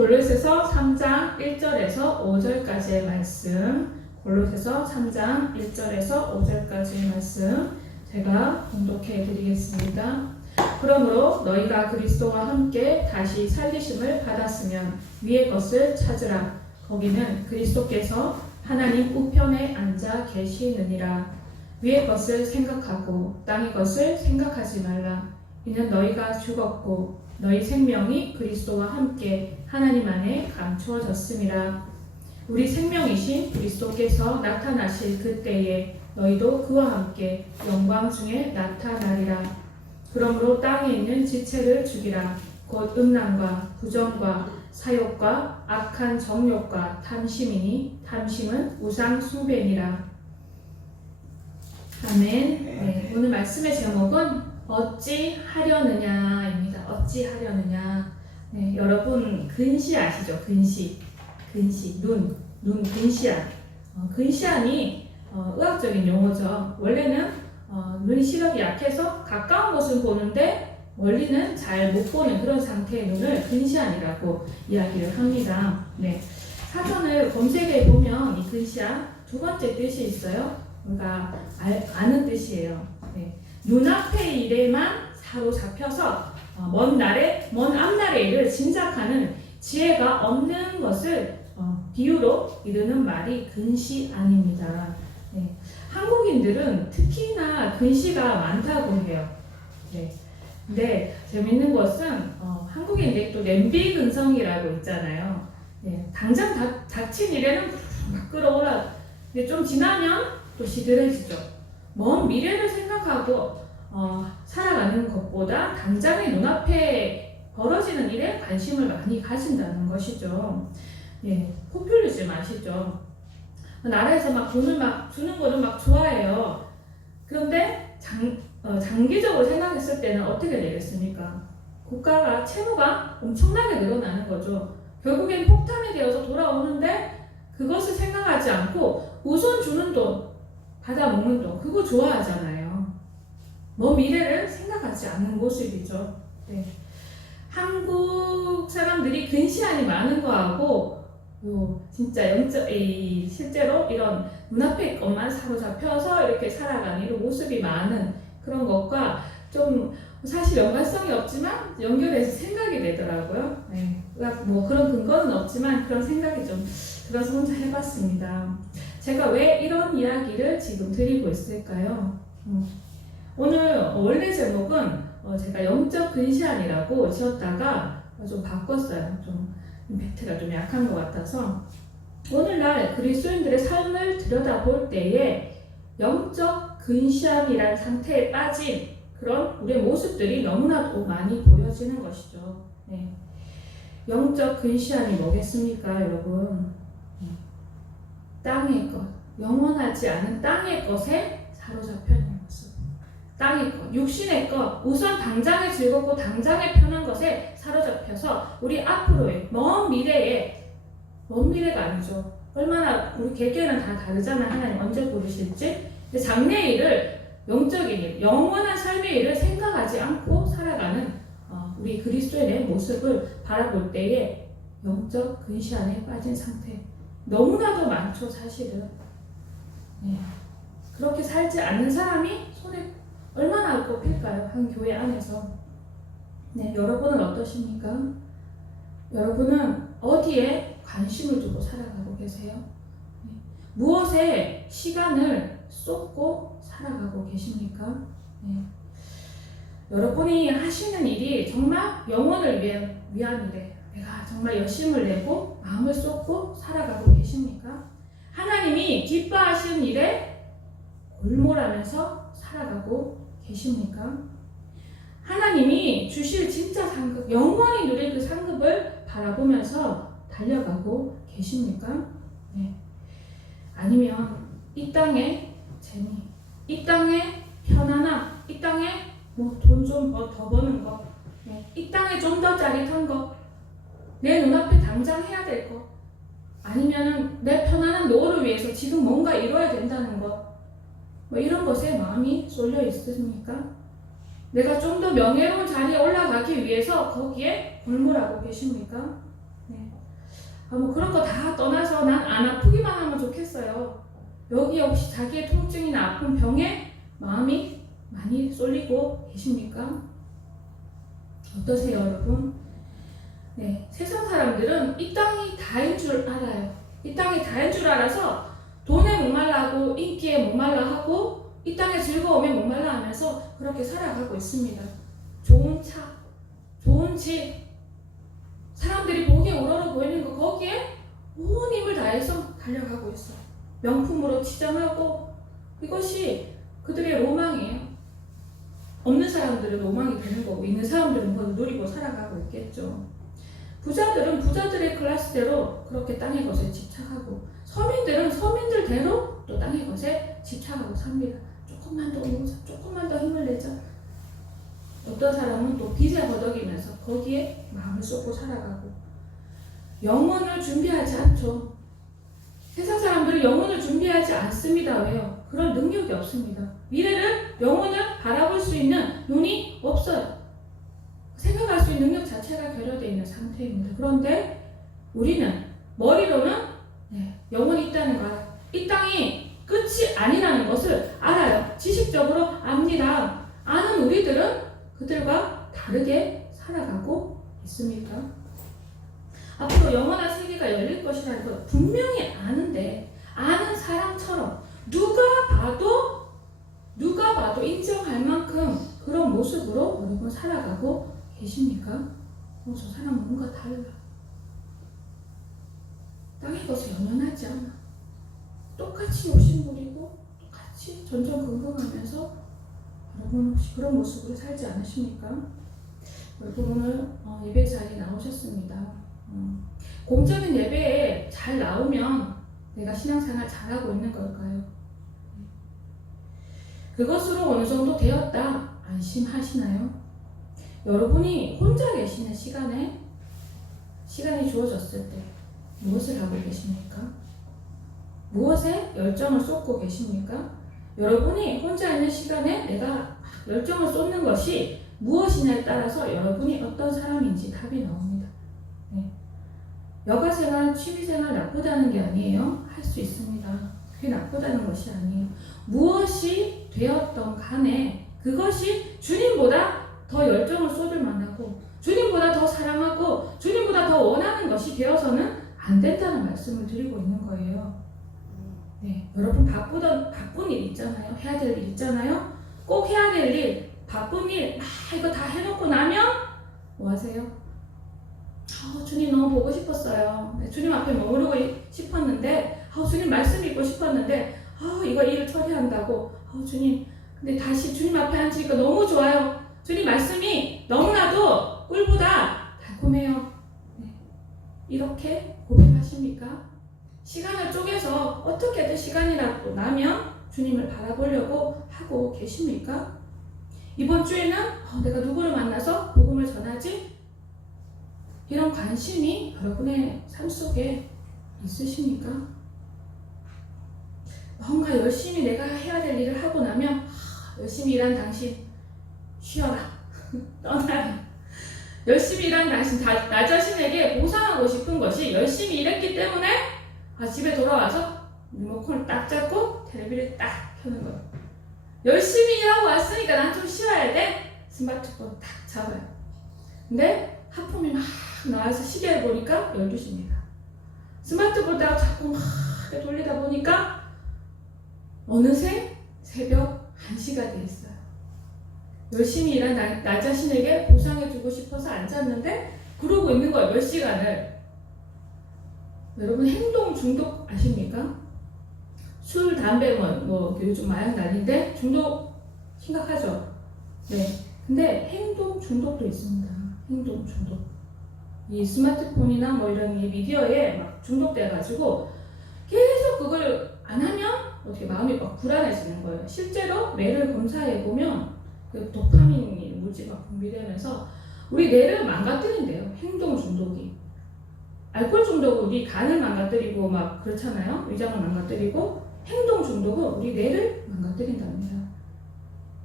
골로새서 3장 1절에서 5절까지의 말씀, 골로새서 3장 1절에서 5절까지의 말씀 제가 봉독해 드리겠습니다. 그러므로 너희가 그리스도와 함께 다시 살리심을 받았으면 위의 것을 찾으라. 거기는 그리스도께서 하나님 우편에 앉아 계시느니라. 위의 것을 생각하고 땅의 것을 생각하지 말라. 이는 너희가 죽었고 너희 생명이 그리스도와 함께 하나님 안에 감추어졌음이라. 우리 생명이신 그리스도께서 나타나실 그때에 너희도 그와 함께 영광 중에 나타나리라. 그러므로 땅에 있는 지체를 죽이라. 곧 음란과 부정과 사욕과 악한 정욕과 탐심이니 탐심은 우상 숭배니라. 아멘. 네, 오늘 말씀의 제목은 어찌 하려느냐입니다. 어찌 하려느냐. 네, 여러분 근시 아시죠? 근시, 눈 근시안. 근시안이 의학적인 용어죠. 원래는 눈이 시력이 약해서 가까운 것을 보는데 멀리는 잘 못 보는 그런 상태의 눈을 근시안이라고 이야기를 합니다. 네, 사전을 검색해 보면 이 근시안 두 번째 뜻이 있어요. 그러니까 아는 뜻이에요. 네. 눈앞의 일에만 사로잡혀서 먼 앞날의 일을 짐작하는 지혜가 없는 것을 비유로 이르는 말이 근시안입니다. 네. 한국인들은 특히나 근시가 많다고 해요. 네. 근데 재밌는 것은 한국인들이 또 냄비근성이라고 있잖아요. 네. 당장 닥친 일에는 막 끌어올라. 근데 좀 지나면 또 시들해지죠. 먼 미래를 생각하고 살아가는 것보다 당장의 눈앞에 벌어지는 일에 관심을 많이 가진다는 것이죠. 예, 포퓰리즘 아시죠? 나라에서 막 돈을 막 주는 거는 막 좋아해요. 그런데 장기적으로 생각했을 때는 어떻게 되겠습니까? 국가가 채무가 엄청나게 늘어나는 거죠. 결국엔 폭탄이 되어서 돌아오는데 그것을 생각하지 않고 우선 주는 돈, 받아먹는 돈, 그거 좋아하잖아요. 먼 미래를 생각하지 않는 모습이죠. 네. 한국 사람들이 근시안이 많은 거하고 진짜 실제로 이런 눈앞의 것만 사로잡혀서 이렇게 살아가는 이런 모습이 많은 그런 것과 좀 사실 연관성이 없지만 연결해서 생각이 되더라고요. 네. 뭐 그런 근거는 없지만 그런 생각이 좀 들어서 혼자 해봤습니다. 제가 왜 이런 이야기를 지금 드리고 있을까요? 오늘 원래 제목은 제가 영적 근시안이라고 지었다가 좀 바꿨어요. 좀 임팩트가 좀 약한 것 같아서 오늘날 그리스도인들의 삶을 들여다볼 때에 영적 근시안이라는 상태에 빠진 그런 우리의 모습들이 너무나도 많이 보여지는 것이죠. 네. 영적 근시안이 뭐겠습니까, 여러분? 땅의 것, 영원하지 않은 땅의 것에 사로잡혀 있는 모습. 땅의 것, 육신의 것, 우선 당장에 즐겁고 당장에 편한 것에 사로잡혀서 우리 앞으로의 먼 미래가 아니죠. 얼마나 우리 개개인은 다 다르잖아요. 하나님 언제 부르실지. 근데 장래의 일을, 영적인 일, 영원한 삶의 일을 생각하지 않고 살아가는 우리 그리스도인의 모습을 바라볼 때에 영적 근시안에 빠진 상태. 너무나도 많죠, 사실은. 네. 그렇게 살지 않는 사람이 손에 얼마나 꼽힐까요? 한 교회 안에서. 네, 여러분은 어떠십니까? 여러분은 어디에 관심을 두고 살아가고 계세요? 네. 무엇에 시간을 쏟고 살아가고 계십니까? 네. 여러분이 하시는 일이 정말 영혼을 위한 일에 내가 정말 열심을 내고 마음을 쏟고 살아가고 계십니까? 하나님이 기뻐하시는 일에 골몰하면서 살아가고 계십니까? 하나님이 주실 진짜 상급, 영원히 누릴 그 상급을 바라보면서 달려가고 계십니까? 네. 아니면 이 땅의 재미, 이 땅의 편안함, 이 땅에 뭐 돈 좀 더 버는 거, 네. 이 땅에 좀 더 짜릿한 거, 내 눈앞에 당장 해야 될 것, 아니면 내 편안한 노후를 위해서 지금 뭔가 이뤄야 된다는 것, 뭐 이런 것에 마음이 쏠려 있습니까? 내가 좀 더 명예로운 자리에 올라가기 위해서 거기에 골몰하고 계십니까? 네. 뭐 그런 거 다 떠나서 난 안 아프기만 하면 좋겠어요. 여기 혹시 자기의 통증이나 아픈 병에 마음이 많이 쏠리고 계십니까? 어떠세요, 여러분? 네, 세상 사람들은 이 땅이 다인 줄 알아요. 이 땅이 다인 줄 알아서 돈에 목말라하고 인기에 목말라하고 이 땅의 즐거움에 목말라하면서 그렇게 살아가고 있습니다. 좋은 차, 좋은 집, 사람들이 보기에 우러러 보이는 거 거기에 온 힘을 다해서 달려가고 있어요. 명품으로 치장하고 이것이 그들의 로망이에요. 없는 사람들은 로망이 되는 거고 있는 사람들은 그걸 누리고 살아가고 있겠죠. 부자들은 부자들의 클래스대로 그렇게 땅의 것에 집착하고 서민들은 서민들대로 또 땅의 것에 집착하고 삽니다. 조금만 더 모으자, 조금만 더 힘을 내자. 어떤 사람은 또 빚에 거덕이면서 거기에 마음을 쏟고 살아가고 영혼을 준비하지 않죠. 세상 사람들은 영혼을 준비하지 않습니다. 왜요? 그럴 능력이 없습니다. 미래를, 영혼을 바라볼 수 있는 눈이 없어요. 생각할 수 있는 능력 자체가 결여되어 있는 상태입니다. 그런데 우리는 머리로는 영혼이 있다는 거 알아요. 이 땅이 끝이 아니라는 것을 알아요. 지식적으로 압니다. 아는 우리들은 그들과 다르게 살아가고 있습니다. 앞으로 영원한 세계가 열릴 것이라는 걸 분명히 아는데 아는 사람처럼 누가 봐도 인정할 만큼 그런 모습으로 여러분 살아가고 계십니까? 저 사람은 뭔가 달라. 땅의 것에 연연하지 않아. 똑같이 욕심부리고 똑같이 전전긍긍하면서 여러분 혹시 그런 모습으로 살지 않으십니까? 여러분 오늘 예배 자리에 나오셨습니다. 공적인 예배에 잘 나오면 내가 신앙생활 잘하고 있는 걸까요? 그것으로 어느 정도 되었다 안심하시나요? 여러분이 혼자 계시는 시간이 주어졌을 때 무엇을 하고 계십니까? 무엇에 열정을 쏟고 계십니까? 여러분이 혼자 있는 시간에 내가 열정을 쏟는 것이 무엇이냐에 따라서 여러분이 어떤 사람인지 답이 나옵니다. 네. 여가생활, 취미생활 나쁘다는 게 아니에요. 할 수 있습니다. 그게 나쁘다는 것이 아니에요. 무엇이 되었던 간에 그것이 주님보다 더 열정을 쏟을 만하고 주님보다 더 사랑하고 주님보다 더 원하는 것이 되어서는 안 된다는 말씀을 드리고 있는 거예요. 네, 여러분 바쁜 일 있잖아요. 해야 될 일 있잖아요. 꼭 해야 될 일, 바쁜 일, 이거 다 해놓고 나면 뭐 하세요? 주님 너무 보고 싶었어요. 네, 주님 앞에 머무르고 싶었는데, 주님 말씀 읽고 싶었는데, 이거 일을 처리한다고, 주님, 근데 다시 주님 앞에 앉으니까 너무 좋아요. 주님 말씀이 너무나도 꿀보다 달콤해요. 네, 이렇게 고백하십니까? 시간을 쪼개서 어떻게든 시간이라도 나면 주님을 바라보려고 하고 계십니까? 이번 주에는 내가 누구를 만나서 복음을 전하지? 이런 관심이 여러분의 삶 속에 있으십니까? 뭔가 열심히 내가 해야 될 일을 하고 나면 열심히 일한 당신 쉬어라 떠나라. 열심히 일한 당신 나 자신에게 보상하고 싶은 것이 열심히 일했기 때문에 집에 돌아와서 리모컨을 딱 잡고 텔레비를 딱 켜는 거예요. 열심히 일하고 왔으니까 난 좀 쉬어야 돼. 스마트폰 딱 잡아요. 근데 하품이 막 나와서 시계를 보니까 12시입니다. 스마트폰 딱 자꾸 막 돌리다 보니까 어느새 새벽 1시가 돼 있어요. 열심히 일한 나 자신에게 보상해주고 싶어서 앉았는데 그러고 있는 거예요. 몇 시간을. 여러분 행동 중독 아십니까? 술, 담배, 요즘 마약 난리인데 중독 심각하죠? 네. 근데 행동 중독도 있습니다. 행동 중독. 이 스마트폰이나 이런 이 미디어에 막 중독돼가지고 계속 그걸 안 하면 어떻게 마음이 막 불안해지는 거예요. 실제로 뇌를 검사해보면 그 도파민 물질이 막 분비되면서 우리 뇌를 망가뜨린대요. 행동 중독이. 알코올 중독은 우리 간을 망가뜨리고 막 그렇잖아요. 위장을 망가뜨리고 행동 중독은 우리 뇌를 망가뜨린답니다.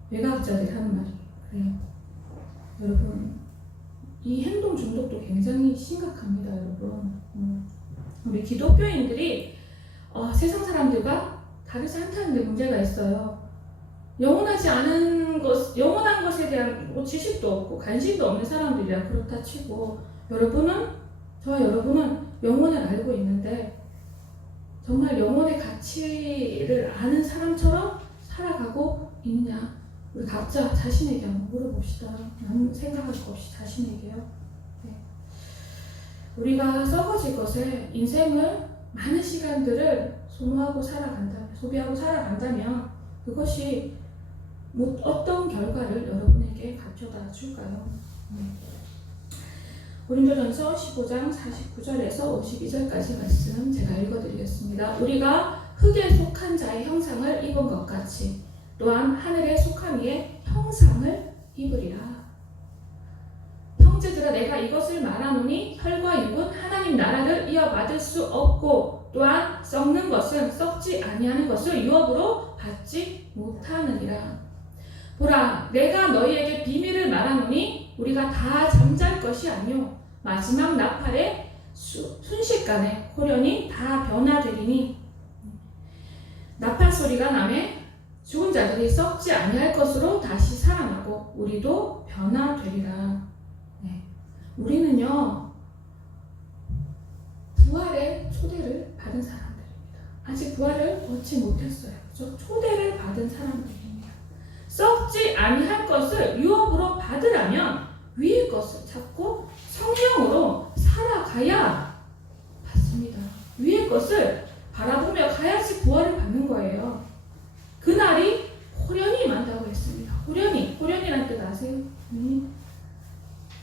뇌과학자들이 하는 말이에요. 그래요. 여러분 이 행동 중독도 굉장히 심각합니다, 여러분. 우리 기독교인들이 세상 사람들과 다르지 않다는 데 문제가 있어요. 영원하지 않은 것, 영원한 것에 대한 지식도 없고 관심도 없는 사람들이라 그렇다 치고 저와 여러분은 영혼을 알고 있는데 정말 영혼의 가치를 아는 사람처럼 살아가고 있느냐? 우리 각자 자신에게 한번 물어봅시다. 남은 생각할 거 없이 자신에게요. 네. 우리가 썩어질 것에 인생을 많은 시간들을 소비하고 살아간다면 그것이 어떤 결과를 여러분에게 가져다 줄까요? 고린도전서 15장 49절에서 52절까지 말씀 제가 읽어드리겠습니다. 우리가 흙에 속한 자의 형상을 입은 것 같이 또한 하늘에 속한 이의 형상을 입으리라. 형제들아 내가 이것을 말하노니 혈과 육은 하나님 나라를 이어받을 수 없고 또한 썩는 것은 썩지 아니하는 것을 유업으로 받지 못하느니라. 보라 내가 너희에게 비밀을 말하노니 우리가 다 잠잘 것이 아니요 마지막 나팔의 순식간에 호련히 다 변화되리니 나팔 소리가 나매 죽은 자들이 썩지 아니할 것으로 다시 살아나고 우리도 변화되리라. 네. 우리는요 부활의 초대를 받은 사람들입니다. 아직 부활을 얻지 못했어요. 초대를 받은 사람들입니다. 썩지 아니할 것을 유업으로 받으려면 위의 것을 찾고 성령으로 살아가야 받습니다. 위의 것을 바라보며 가야지 부활을 받는 거예요. 그날이 호련히 임한다고 했습니다. 호련이란 뜻 아세요?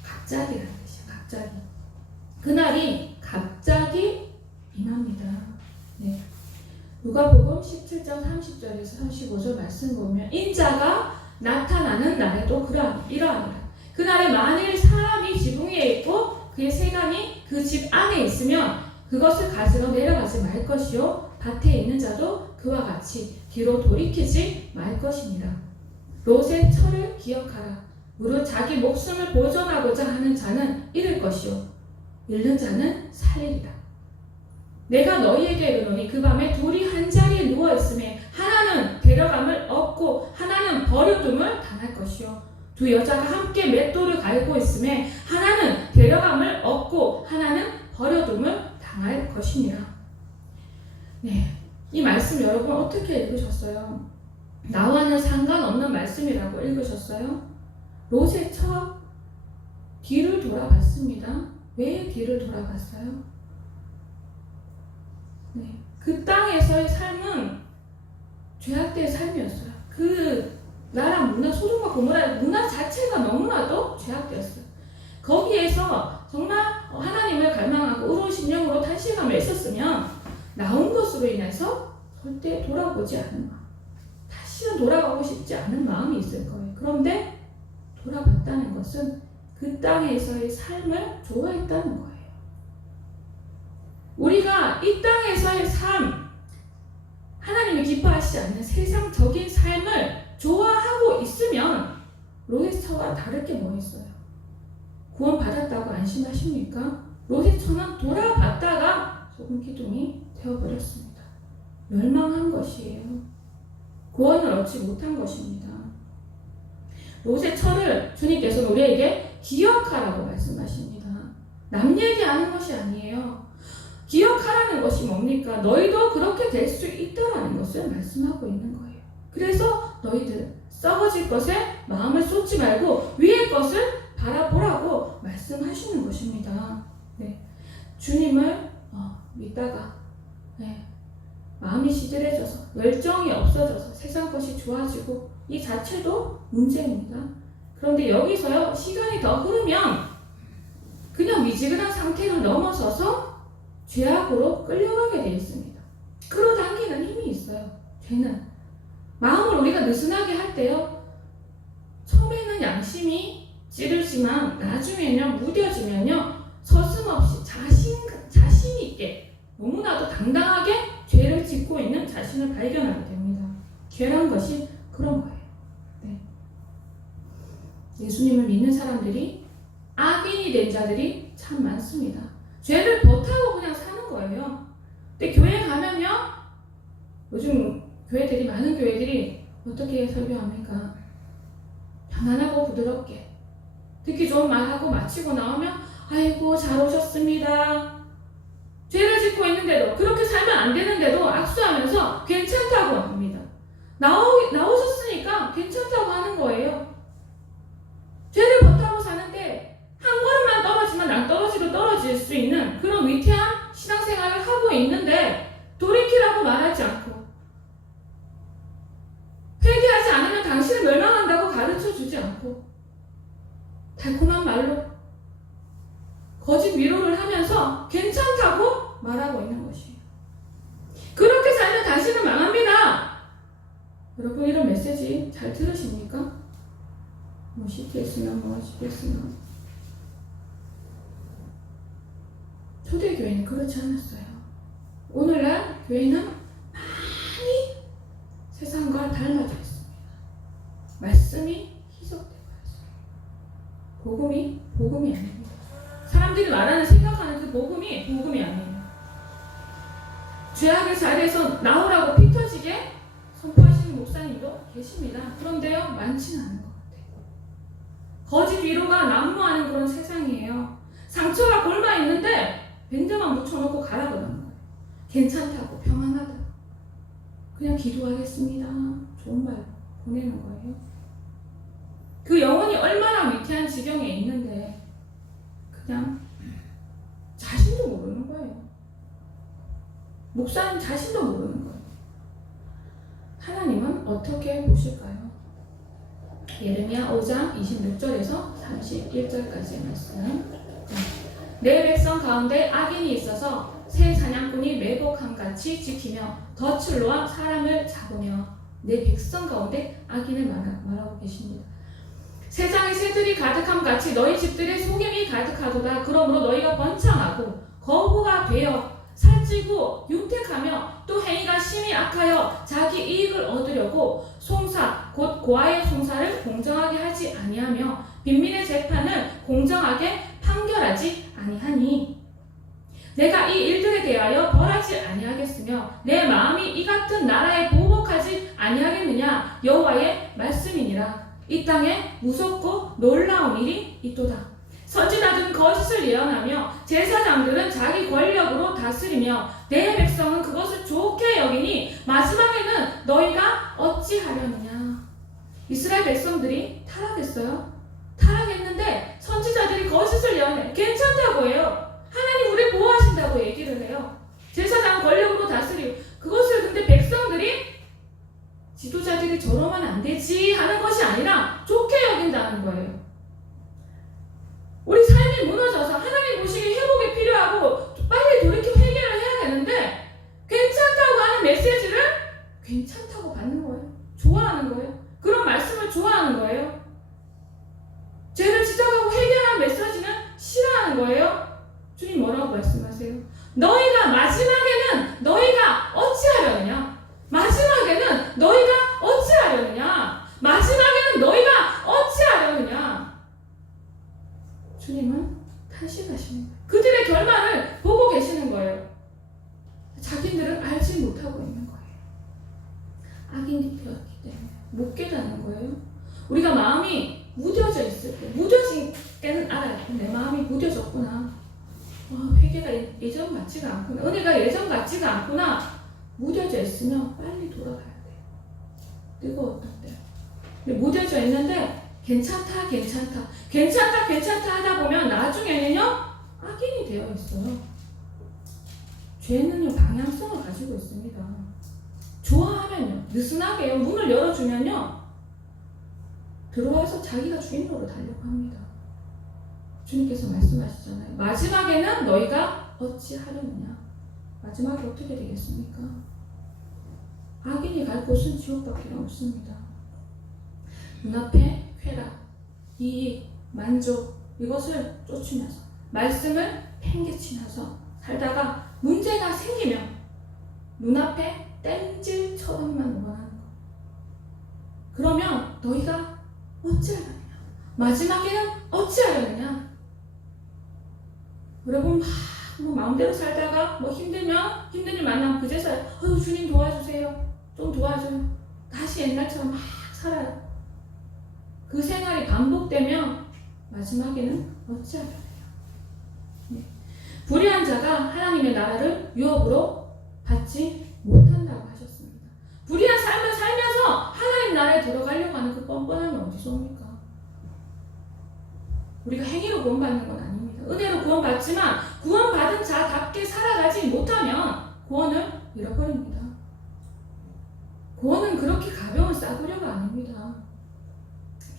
갑자기라는 뜻이에요. 갑자기. 그날이 갑자기 임합니다. 네. 누가복음 17장 30절에서 35절 말씀 보면 인자가 나타나는 날에도 이러하니라. 그날에 만일 사람이 지붕 위에 있고 그의 세간이 그 집 안에 있으면 그것을 가지러 내려가지 말 것이요 밭에 있는 자도 그와 같이 뒤로 돌이키지 말 것입니다. 롯의 철을 기억하라. 무릇 자기 목숨을 보존하고자 하는 자는 잃을 것이요 잃는 자는 살리리라. 내가 너희에게 이르노니 그 밤에 둘이 한 자리에 누워 있음에 하나는 데려감을 얻고 하나는 버려둠을 당할 것이요 두 여자가 함께 맷돌을 갈고 있음에 하나는 데려감을 얻고 하나는 버려둠을 당할 것이니라. 네, 이 말씀 여러분 어떻게 읽으셨어요? 나와는 상관없는 말씀이라고 읽으셨어요? 롯의 첫 뒤를 돌아봤습니다. 왜 뒤를 돌아봤어요? 네, 그 땅에서의 삶은 죄악된 삶이었어요. 그 나라 문화, 소돔과 고모라 문화 자체가 너무나도 죄악되었어요. 거기에서 정말 하나님을 갈망하고 의로운 심령으로 탄식함을 했었으면 나온 것으로 인해서 절대 돌아보지 않은 마음, 다시는 돌아가고 싶지 않은 마음이 있을 거예요. 그런데 돌아봤다는 것은 그 땅에서의 삶을 좋아했다는 거예요. 우리가 이 땅에서의 삶, 하나님이 기뻐하시지 않는 세상적인 삶을 좋아하고 있으면 롯의 처와 다를 게 뭐 있어요? 구원 받았다고 안심하십니까? 롯의 처는 돌아봤다가 소금 기둥이 되어버렸습니다. 멸망한 것이에요. 구원을 얻지 못한 것입니다. 롯의 처를 주님께서 우리에게 기억하라고 말씀하십니다. 남 얘기하는 것이 아니에요. 기억하라는 것이 뭡니까? 너희도 그렇게 될 수 있다라는 것을 말씀하고 있는 거예요. 그래서 너희들 썩어질 것에 마음을 쏟지 말고 위의 것을 바라보라고 말씀하시는 것입니다. 네. 주님을 믿다가 마음이 시들해져서 열정이 없어져서 세상 것이 좋아지고 이 자체도 문제입니다. 그런데 여기서요 시간이 더 흐르면 그냥 미지근한 상태를 넘어서서 죄악으로 끌려가게 되어 있습니다. 끌어당기는 힘이 있어요. 죄는 마음을 우리가 느슨하게 할 때요 처음에는 양심이 찌르지만 나중에는 무뎌지면요 서슴없이 자신 있게 너무나도 당당하게 죄를 짓고 있는 자신을 발견하게 됩니다. 죄란 것이 그런 거예요. 네. 예수님을 믿는 사람들이 악인이 헛되이 된 자들이 참 많습니다. 죄를 버타고 그냥 사는 거예요. 근데 교회 가면요, 요즘 교회들이, 많은 교회들이 어떻게 설교합니까? 편안하고 부드럽게 듣기 좋은 말하고 마치고 나오면 아이고 잘 오셨습니다. 죄를 짓고 있는데도, 그렇게 살면 안 되는데도 악수하면서 괜찮다고 합니다. 나오셨으니까 괜찮다고 하는 거예요. 죄를 버타고 사는데 한 걸음만 떨어지면 낭떠러지로 떨어질 수 있는 그런 위태한 신앙생활을 하고 있는데 돌이키라고 말하지 않고, 회개하지 않으면 당신을 멸망한다고 가르쳐주지 않고, 달콤한 말로 거짓 위로를 하면서 괜찮다고 말하고 있는 것이에요. 그렇게 살면 당신은 망합니다. 여러분, 이런 메시지 잘 들으십니까? 뭐 CTS나 뭐 CPS나. 초대교회는 그렇지 않았어요. 오늘날 교회는 많이 세상과 달라져 있습니다. 말씀이 희석되고 있어요. 복음이 아닙니다. 사람들이 말하는, 생각하는 그 복음이 아니에요. 죄악의 자리에서 나오라고 피 터지게 선포하시는 목사님도 계십니다. 그런데요, 많지는 않은 것 같아요. 거짓 위로가 난무하는 그런 세상이에요. 상처가 골마 있는데 밴드만 묻혀놓고 가라 그러는 거예요. 괜찮다고, 평안하다고. 그냥 기도하겠습니다. 좋은 말 보내는 거예요. 그 영혼이 얼마나 위태한 지경에 있는데 그냥 자신도 모르는 거예요. 목사님 자신도 모르는 거예요. 하나님은 어떻게 보실까요? 예레미야 5장 26절에서 31절까지의 말씀. 내 백성 가운데 악인이 있어서 새 사냥꾼이 매복함같이 지키며 덫을 사람을 잡으며, 내 백성 가운데 악인을 말하고 계십니다. 세상에 새들이 가득함같이 너희 집들의 속임이 가득하도다. 그러므로 너희가 번창하고 거부가 되어 살찌고 윤택하며 또 행위가 심히 악하여 자기 이익을 얻으려고 송사 곧 고아의 송사를 공정하게 하지 아니하며 빈민의 재판을 공정하게 판결하지 아니하니, 내가 이 일들에 대하여 벌하지 아니하겠으며 내 마음이 이 같은 나라에 보복하지 아니하겠느냐, 여호와의 말씀이니라. 이 땅에 무섭고 놀라운 일이 있도다. 선지자들은 거짓을 예언하며 제사장들은 자기 권력으로 다스리며 내 백성은 그것을 좋게 여기니 마지막에는 너희가 어찌하려느냐. 이스라엘 백성들이 타락했어요. 타락했는데 선지자들이 거짓을 예언해. 괜찮다고 해요. 하나님 우리 보호하신다고 얘기를 해요. 제사장 권력으로 다스리고, 그것을 근데 백성들이, 지도자들이 저러면 안 되지 하는 것이 아니라 좋게 여긴다는 거예요. 우리 삶이 무너져서 하나님 보시기에 회복이 필요하고 빨리 돌이켜 회개를 해야 되는데 괜찮다고 하는 메시지를 괜찮다고 받는 거예요. 좋아하는 거예요. 그런 말씀을 좋아하는 거예요. 죄를 지적하고 회개하는 메시지는 싫어하는 거예요. 주님 뭐라고 말씀하세요? 너희가 마지막에는 너희가 어찌하려느냐? 마지막에는 너희가 어찌하려느냐? 마지막에는 너희가 어찌하려느냐? 주님은 탄식하시는 거예요. 그들의 결말을 보고 계시는 거예요. 자기들은 알지 못하고 있는 거예요. 악인이 되었기 때문에 못 깨닫는 거예요. 우리가 마음이 무뎌져 있을 때, 무뎌질 때는 알아요. 내 마음이 무뎌졌구나. 회개가 예전 같지가 않구나. 은혜가 예전 같지가 않구나. 무뎌져 있으면 빨리 돌아가야 돼요. 뜨거웠던 때. 근데 무뎌져 있는데 괜찮다 하다 보면 나중에는요, 악인이 되어 있어요. 죄는요, 방향성을 가지고 있습니다. 좋아하면요, 느슨하게요, 문을 열어주면요, 들어와서 자기가 주인으로 가려고 합니다. 주님께서 말씀하시잖아요. 마지막에는 너희가 어찌하려느냐. 마지막에 어떻게 되겠습니까? 악인이 갈 곳은 지옥밖에 없습니다. 눈앞에 쾌락, 이익, 만족, 이것을 쫓으면서 말씀을 팽개치면서 살다가 문제가 생기면 눈앞에 땜질처럼만 원하는 것. 그러면 너희가 어찌하려느냐? 마지막에는 어찌하려느냐? 여러분 뭐 마음대로 살다가 뭐 힘들면 힘든 일 만나면 그제서 주님 도와주세요. 좀 도와줘요. 다시 옛날처럼 막 살아요. 그 생활이 반복되면 마지막에는 어찌하려요. 불의한 자가 하나님의 나라를 유업으로 받지 못한다고 하셨습니다. 불의한 삶을 살면서 하나님 나라에 들어가려고 하는 그 뻔뻔함이 어디서 옵니까? 우리가 행위로 구원받는 건 아닙니다. 은혜로 구원받지만 구원받은 자답게 살아가지 못하면 구원을 잃어버립니다. 구원은 그렇게 가벼운 싸구려가 아닙니다.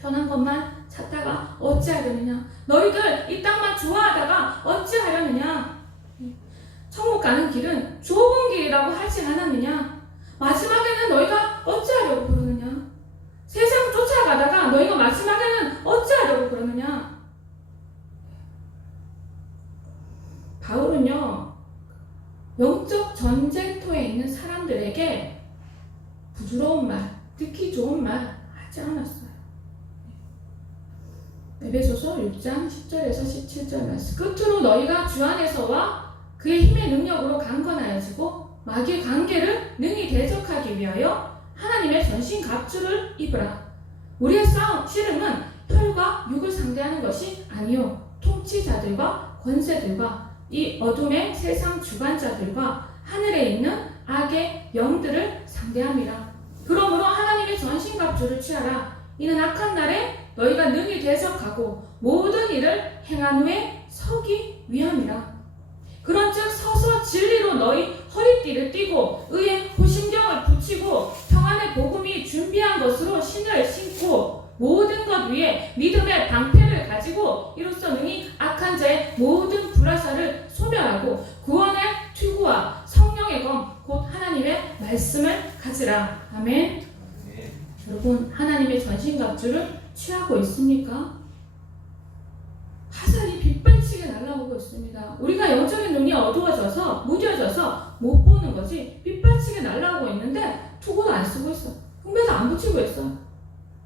편한 것만 찾다가 어찌하려느냐? 너희들 이 땅만 좋아하다가 어찌하려느냐? 천국 가는 길은 좁은 길이라고 하지 않았느냐? 마지막에는 너희가 어찌하려고 그러느냐? 세상 쫓아가다가 너희가 마지막에는 어찌하려고 그러느냐? 바울은요, 영적 전쟁터에 있는 사람들에게 부드러운 말, 듣기 좋은 말 하지 않았어요. 에베소서 6장 10절에서 17절 말씀. 끝으로 너희가 주 안에서와 그의 힘의 능력으로 강건하여지고 마귀의 관계를 능히 대적하기 위하여 하나님의 전신 갑주를 입으라. 우리의 씨름은 혈과 육을 상대하는 것이 아니요 통치자들과 권세들과 이 어둠의 세상 주관자들과 하늘에 있는 악의 영들을 상대함이라. 그러므로 하나님의 전신 갑주를 취하라. 이는 악한 날에 너희가 능히 대적하고 모든 일을 행한 후에 서기 위함이라. 그런즉 서서 진리로 너희 허리띠를 띠고 의의 호심경을 붙이고 평안의 복음이 준비한 것으로 신을 신고 모든 것 위에 믿음의 방패를 가지고 이로써 능히 악한 자의 모든 불화살을 소멸하고 구원의 투구와 성령의 검 곧 하나님의 말씀을 가지라. 아멘. 여러분 하나님의 전신갑주를 취하고 있습니까? 화살이 빗발치게 날아오고 있습니다. 우리가 영적인 눈이 어두워져서 무뎌져서 못 보는 거지 빗발치게 날아오고 있는데 투구도 안 쓰고 있어. 흠배도 안 붙이고 있어.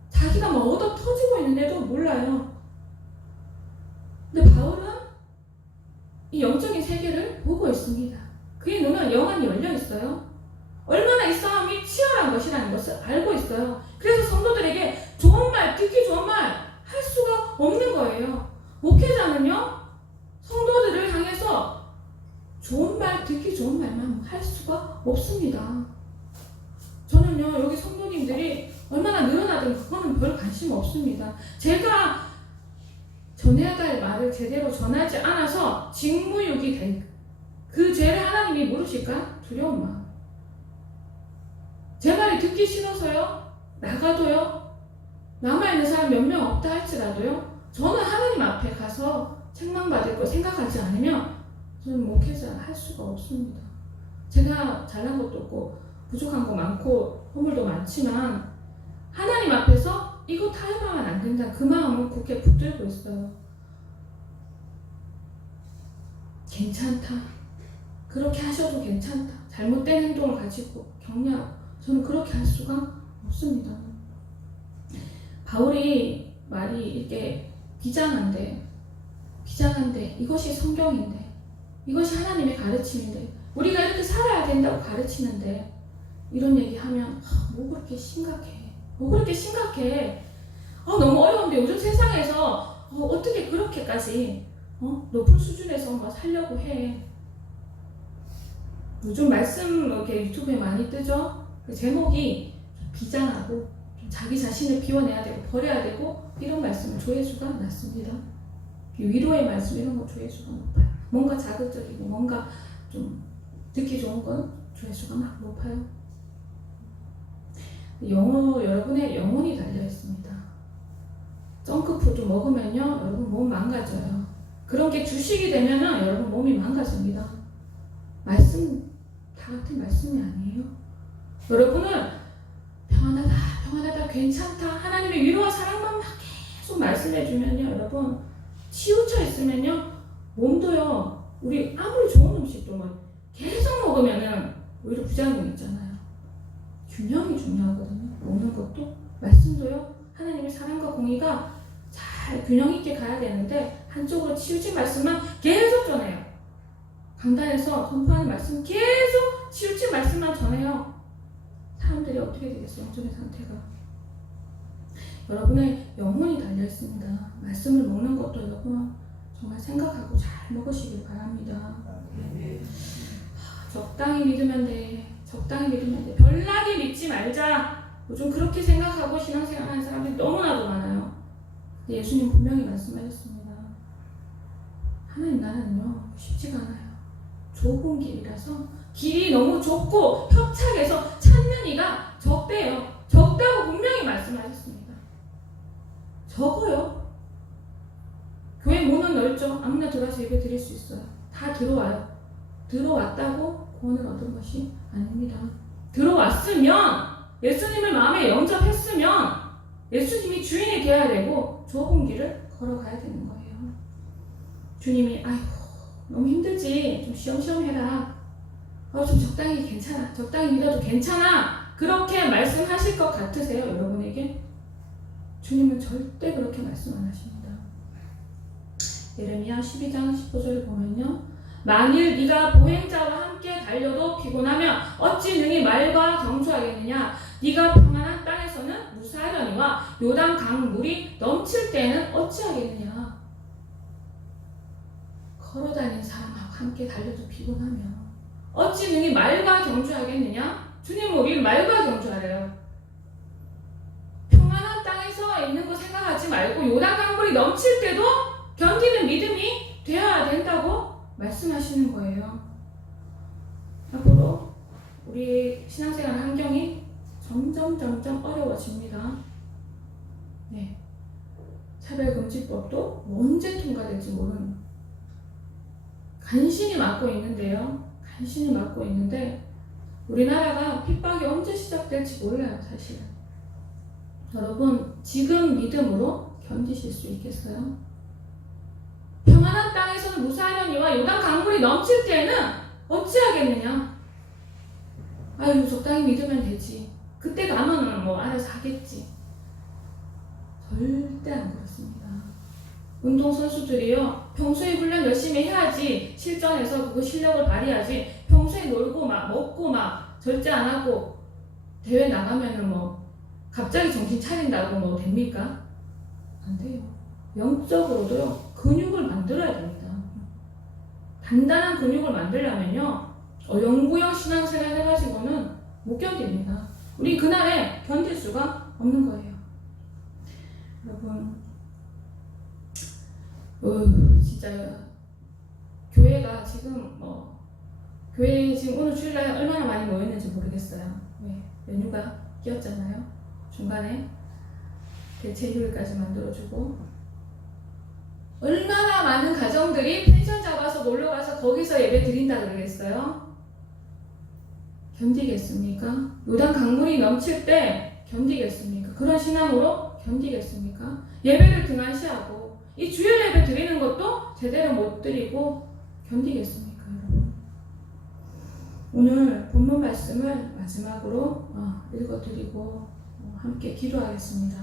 자기가 막 얻어 터지고 있는데도 몰라요. 근데 바울은 이 영적인 세계를 보고 있습니다. 그의 눈은 영원히 열려 있어요. 얼마나 이 싸움이 치열한 것이라는 것을 알고 있어요. 그래서 성도들에게 좋은 말, 듣기 좋은 말 할 수가 없는 거예요. 목회자는요, 성도들을 향해서 좋은 말, 듣기 좋은 말만 할 수가 없습니다. 저는요, 여기 성도님들이 얼마나 늘어나든 그거는 별 관심 없습니다. 제가 전해야 할 말을 제대로 전하지 않아서 직무유기 된 그 죄를 하나님이 모르실까? 두려운 마음. 제 말이 듣기 싫어서요, 나가도요, 남아있는 사람 몇 명 없다 할지라도요, 저는 하나님 앞에 가서 책망받을 거 생각하지 않으면 저는 목회자 할 수가 없습니다. 제가 잘난 것도 없고 부족한 거 많고 허물도 많지만 하나님 앞에서 이거 타협하면 안 된다. 그 마음은 굳게 붙들고 있어요. 괜찮다. 그렇게 하셔도 괜찮다. 잘못된 행동을 가지고 격려하고 저는 그렇게 할 수가 없습니다. 바울이 말이 이렇게 비장한데 이것이 성경인데 이것이 하나님의 가르침인데 우리가 이렇게 살아야 된다고 가르치는데 이런 얘기하면 뭐 그렇게 심각해. 너무 어려운데 요즘 세상에서 어떻게 그렇게까지 높은 수준에서 뭐 살려고 해. 요즘 말씀 이렇게 유튜브에 많이 뜨죠. 그 제목이 비장하고 자기 자신을 비워내야 되고 버려야 되고 이런 말씀은 조회수가 낮습니다. 위로의 말씀 이런 거 조회수가 높아요. 뭔가 자극적이고 뭔가 좀 듣기 좋은 건 조회수가 막 높아요. 여러분의 영혼이 달려 있습니다. 정크푸드 먹으면요 여러분 몸 망가져요. 그런 게 주식이 되면은 여러분 몸이 망가집니다. 말씀 다 같은 말씀이 아니에요. 여러분은 평안하다, 괜찮다, 하나님의 위로와 사랑만 계속 말씀해주면요, 여러분 치우쳐 있으면요, 몸도요, 우리 아무리 좋은 음식도 뭐 계속 먹으면은 오히려 부작용이 있잖아요. 균형이 중요하거든요. 먹는 것도 말씀도요, 하나님의 사랑과 공의가 잘 균형 있게 가야 되는데 한쪽으로 치우친 말씀만 계속 전해요. 강단에서 선포하는 말씀 계속 치우친 말씀만 전해요. 사람들이 어떻게 되겠어요? 영적인 상태가. 여러분의 영혼이 달려있습니다. 말씀을 먹는 것도 여러분 정말 생각하고 잘 먹으시길 바랍니다. 적당히 믿으면 돼. 적당히 믿으면 돼. 별나게 믿지 말자. 요즘 그렇게 생각하고 신앙생활하는 사람들이 너무나도 많아요. 근데 예수님 분명히 말씀하셨습니다. 하나님 나라는요 쉽지가 않아요. 좁은 길이라서 길이 너무 좁고 협착해서 찾는 이가 적대요. 적다고 분명히 말씀하셨습니다. 적어요. 교회 문은 넓죠. 아무나 들어와서 예배 드릴 수 있어요. 다 들어와요. 들어왔다고 구원을 얻은 것이 아닙니다. 들어왔으면 예수님을 마음에 영접했으면 예수님이 주인이 되어야 되고 좁은 길을 걸어가야 되는 거예요. 주님이 아이고 너무 힘들지 좀 쉬엄쉬엄 해라. 좀 적당히 괜찮아. 적당히 믿어도 괜찮아. 그렇게 말씀하실 것 같으세요? 여러분에게? 주님은 절대 그렇게 말씀 안 하십니다. 예레미야 12장 15절을 보면요. 만일 네가 보행자와 함께 달려도 피곤하면 어찌 능히 말과 경주하겠느냐. 네가 평안한 땅에서는 무사하려니와 요단 강물이 넘칠 때에는 어찌하겠느냐. 걸어다니는 사람하고 함께 달려도 피곤하면 어찌 능히 말과 경주하겠느냐. 주님은 우리를 말과 경주하래요. 평안한 땅에서 있는 거 생각하지 말고 요단 강물이 넘칠 때도 견디는 믿음이 되어야 된다고 말씀하시는 거예요. 앞으로 우리 신앙생활 환경이 점점 어려워집니다. 네. 차별금지법도 언제 통과될지 모르는 간신히 막고 있는데요. 간신히 막고 있는데 우리나라가 핍박이 언제 시작될지 몰라요. 사실은. 여러분 지금 믿음으로 견디실 수 있겠어요? 평안한 땅에서는 무사하려니와 요단 강물이 넘칠 때는 어찌하겠느냐. 아유 적당히 믿으면 되지. 그때 가면은 뭐 알아서 하겠지. 절대 안 그렇습니다. 운동선수들이요 평소에 훈련 열심히 해야지 실전에서 그 실력을 발휘하지. 평소에 놀고 막 먹고 막 절제 안 하고 대회 나가면은 뭐 갑자기 정신 차린다고 뭐 됩니까? 안 돼요. 영적으로도요 근육을 만들어야 됩니다. 단단한 근육을 만들려면요 영구형 신앙생활 해가지고는 못 견딥니다. 우리 그날에 견딜 수가 없는 거예요. 여러분 진짜 교회가 지금 교회 지금 오늘 주일날 얼마나 많이 모였는지 모르겠어요. 왜? 연휴가 끼었잖아요. 중간에 대체휴일까지 만들어주고 얼마나 많은 가정들이 펜션 잡아서 놀러가서 거기서 예배 드린다 그러겠어요? 견디겠습니까? 요단 강물이 넘칠 때 견디겠습니까? 그런 신앙으로 견디겠습니까? 예배를 등한시하고 이 주일 예배 드리는 것도 제대로 못 드리고 견디겠습니까? 여러분? 오늘 본문 말씀을 마지막으로 읽어드리고 함께 기도하겠습니다.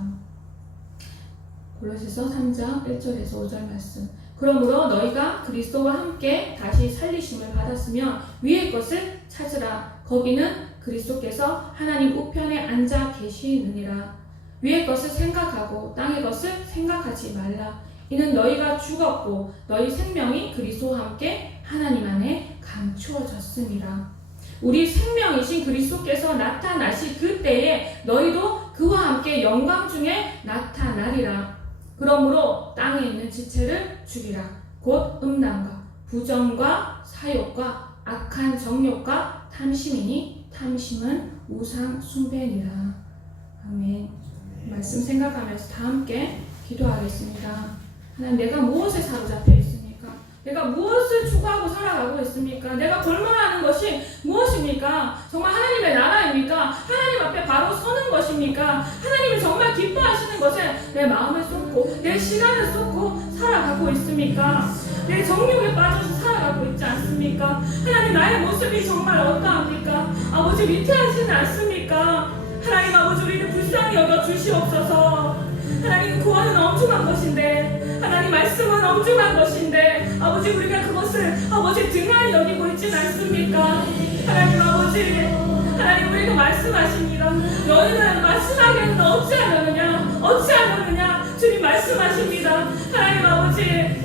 골로새서 3장 1절에서 5절 말씀. 그러므로 너희가 그리스도와 함께 다시 살리심을 받았으면 위의 것을 찾으라. 거기는 그리스도께서 하나님 우편에 앉아 계시느니라. 위의 것을 생각하고 땅의 것을 생각하지 말라. 이는 너희가 죽었고 너희 생명이 그리스도와 함께 하나님 안에 감추어졌음이라. 우리 생명이신 그리스도께서 나타나실 그때에 너희도 그와 함께 영광 중에 나타나리라. 그러므로 땅에 있는 지체를 죽이라. 곧 음란과 부정과 사욕과 악한 정욕과 탐심이니 탐심은 우상 숭배니라. 아멘. 말씀 생각하면서 다 함께 기도하겠습니다. 하나님, 내가 무엇에 사로잡혀 있습니까? 내가 무엇을 추구하고 살아가고 있습니까? 내가 골몰하는 것이 무엇입니까? 정말 하나님의 나라입니까? 하나님 앞에 바로 서는 것입니까? 하나님을 정말 기뻐하시는 것에 내 마음을 쏟고 내 시간을 쏟고 살아가고 있습니까? 내 정욕에 빠져서 살아가고 있지 않습니까? 하나님, 나의 모습이 정말 어떠합니까? 아버지, 위태하지는 않습니까? 하나님 아버지, 우리를 불쌍히 여겨 주시옵소서. 하나님, 구원은 엄중한 것인데, 하나님 말씀은 엄중한 것인데, 아버지, 우리가 그것을 아버지 등한히 여기고 아버지 하나님 우리가 말씀하십니다. 너희는 말씀하기는 어찌하려느냐 주님 말씀하십니다. 하나님 아버지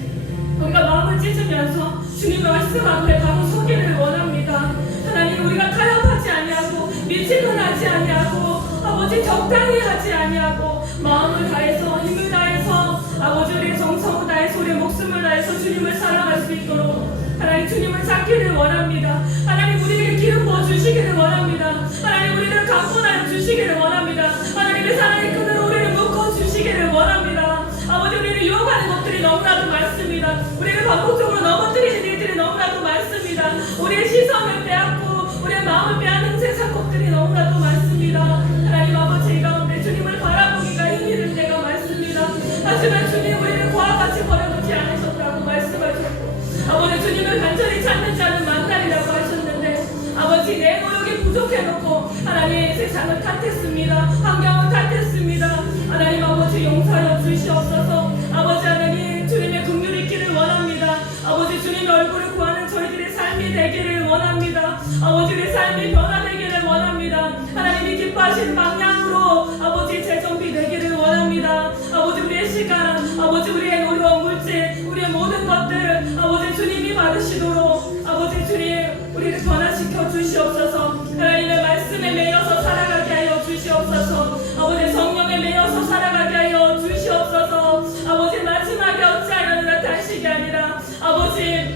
우리가 마음을 찢으면서 주님 말씀 앞에 바로 서기를 원합니다. 하나님 우리가 타협하지 아니하고 미치근하지 아니하고 아버지 적당히 하지 아니하고 마음을 다해서 힘을 다해서 아버지 우리의 정성을 다해서 우리의 목숨을 다해서 주님을 사랑할 수 있도록 하나님 주님을 찾기를 원합니다. 하나님 우리에게 기름 부어 주시기를 원합니다. 하나님 우리를 강권하여 주시기를 원합니다. 하나님의 사랑의 끈으로 우리를 묶어 주시기를 원합니다. 아버지 우리를 유혹하는 것들이 너무나도 많습니다. 우리를 반복적으로 넘어뜨리는 일들이 너무나도 많습니다. 우리의 시선을 빼앗고 우리의 마음을 빼앗는 세상 것들이 너무나도 많습니다. 하나님 아버지 가운데 주님을 바라보기가 힘이 들 때가 많습니다. 하지만 주님 우리를 그와 같이 버려두지 않으셨다고 말씀하셨고 아버지 주님을 간절히 찾는 자는 만나리라고 하셨는데 아버지 내 노력이 부족해놓고 하나님 세상을 탓했습니다. 환경을 탓했습니다. 하나님 아버지 용서하여 주시옵소서. 아버지 하나님 주님의 긍휼이 있기를 원합니다. 아버지 주님의 얼굴을 구하는 저희들의 삶이 되기를 원합니다. 아버지 우리의 삶이 변화되기를 원합니다. 하나님이 기뻐하시는 방향으로 아버지 재정비되기를 원합니다. 아버지 우리의 시간 아버지 우리의 노력 물질 우리의 모든 것들 아버지 주님이 받으시도록 아버지 주님 우리를 변화시켜 주시옵소서. 하나님의 말씀에 매여서 살아가게 하여 주시옵소서. 아버지 성령에 매여서 살아가게 하여 주시옵소서. 아버지 마지막에 어찌하려느냐 단식이 아니라 아버지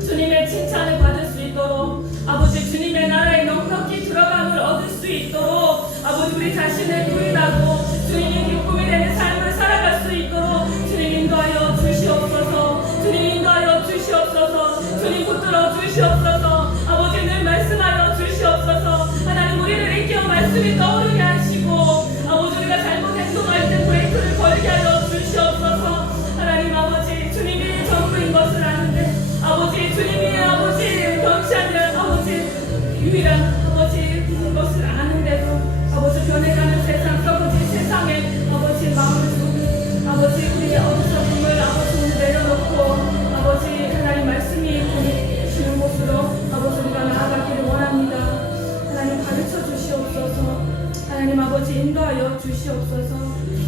주님의 칭찬을 받을 수 있도록 아버지 주님의 나라에 넉넉히 들어감을 얻을 수 있도록 아버지 우리 자신을 부인하고 주님이 기쁨이 되는 삶을 살아갈 수 있도록 주님 인도하여 주시옵소서. 주님 인도하여 주시옵소서. 주님 붙들어 주시옵소서. 아버지 늘 말씀하여 주시옵소서. 하나님 우리를 일깨워 말씀이 떠오르게 하시고 아버지 우리가 잘못 행동할 때 브레이크를 걸게 하여 주시옵소서. 하나님 아버지 주님이 전부인 것을 아는데 아버지 주님이 아버지 변치하는 아버지 유일한 아버지 그런 것을 아는데도 아버지 변해가는 세상 썩어진 세상에 아버지 마음을 쏟는 아버지 우리의 어리석음을 아버지 오늘 내려놓고 아버지 하나님 말씀이 우리 주시는 곳으로 아버지 우리가 나아가기를 원합니다. 하나님 가르쳐 주시옵소서. 하나님 아버지 인도하여 주시옵소서.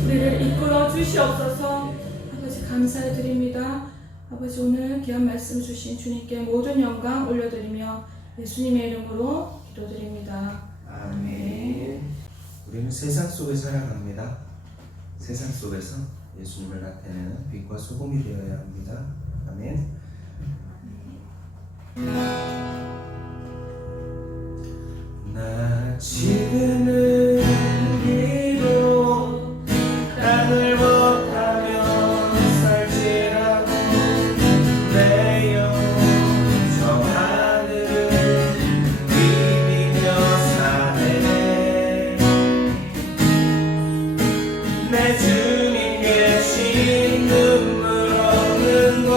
우리를 이끌어 주시옵소서. 아버지 감사드립니다. 아버지 오늘 귀한 말씀 주신 주님께 모든 영광 올려드리며 예수님의 이름으로 기도드립니다. 아멘. 우리는 세상 속에 살아갑니다. 세상 속에서 예수님을 나타내는 빛과 소금이 되어야 합니다. 아멘. 나 지금은 비록 땅을 못하며 살지라도 내 영혼 저 하늘을 비비며 사네. 내 주님 계신 눈물 없는 곳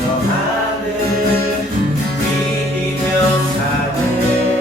저 하늘 비비며 사네.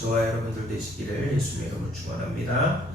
저와 여러분들 되시기를 예수님의 이름으로 축원합니다.